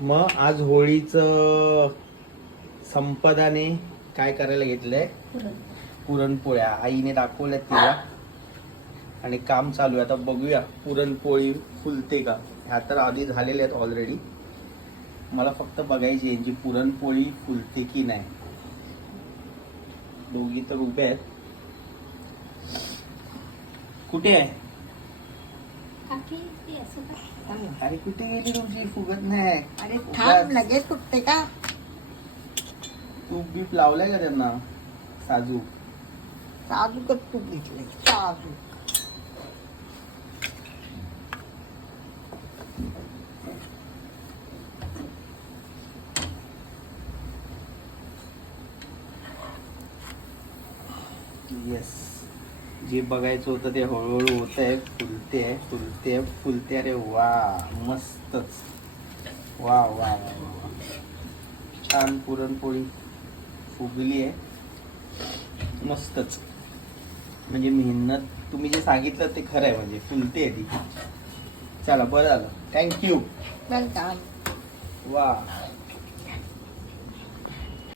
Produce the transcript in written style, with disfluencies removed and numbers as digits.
मग आज होळीचं संपदाने काय करायला घेतलंय? पुरणपोळ्या आईने दाखवल्यात तिला आणि काम चालू आहे. आता बघूया पुरणपोळी फुलते का. ह्या तर आधी झालेल्या आहेत ऑलरेडी. मला फक्त बघायची यांची पुरणपोळी फुलते की नाही. दोघी तर उभे आहेत. कुठे आहे? अरे कुठे गेली तुमची? फुगत नाही. अरे थांब, लगेच फुटते का? तूप बीप लावलाय का त्यांना? साजूक साजूकच तूप घेतलंय, साजूक. येस, जे बघायचं होतं ते हळूहळू होत आहे. फुलते आहे, फुलते आहे, फुलते. अरे वा, मस्तच. वा वा वा वा वा. छान पुरणपोळी फुगली आहे, मस्तच. म्हणजे मेहनत तुम्ही जे सांगितलं ते खरं आहे. म्हणजे फुलते ती. चला बरं झालं, थँक्यू. वेलकम. वा.